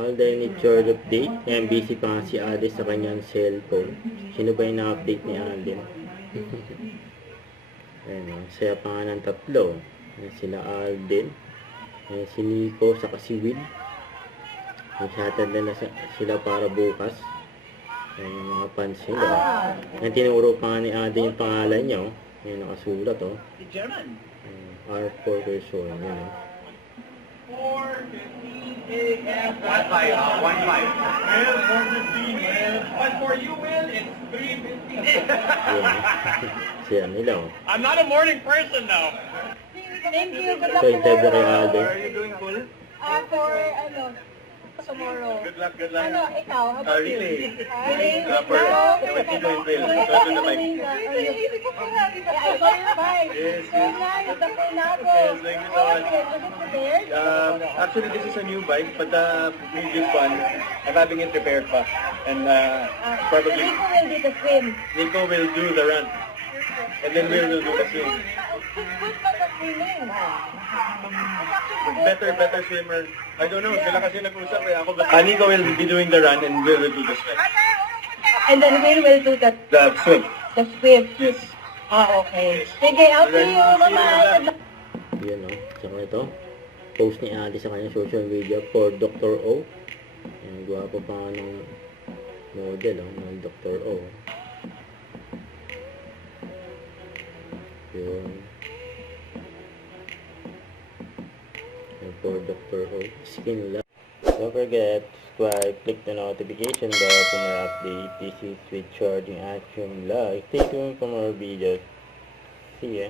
Alden need charge update. Yan, busy pa nga si Ade sa kanyang cellphone. Sino ba yung na-update ni Alden? Ayan, saya pa nga ng tatlo. Ayan, sila Alden. Ayan, si Nico, saka si Will. Nag-shuttle na sila para bukas. Ayan yung mga fans nila. Ayan, tinuro pa nga ni Ade yung pangalan niya. Oh. Ayan, nakasulat. Oh. R4 Person. Ayan, oh. 4:15 a.m. 1-5. 4:15, man. But for you, Will, it's 3:15. Siya nila. Oh. I'm not a morning person, though. Thank you. Good luck So, interview kay How Alden. are you doing, Paul? for tomorrow. Good luck, good luck. Ikaw, how about you? Really? Really? For Tito and Bill. Go to the mic. Easy ko po lang. I saw your bike. Yes, So yes. nice. The Pernado. Yes, thank you so much. Okay, was it prepared? Actually, this is a new bike, but the previous one, I'm having it repaired pa. And probably Nico will do the swim. Nico will do the run. And then Will will do the swim. Good pa sa swimming. Better swimmer. I don't know, sila kasi nag-usap eh. Ako ba? Nico will be doing the run and Will will do the swim. And then Will do the Swim. swim. Yes. Okay. Sige, I'll see you. Bye-bye. Yan, oh. Saka ito. Post ni Ate sa kanyang social media for Dr. O. Yan, gwapo pa nga ng model, oh, ng Dr. O. Yun. And for Dr. O. Skin love. Don't forget, subscribe, click the notification bell for more updates. This is with Charging Action Live. Stay tuned for more videos. See ya.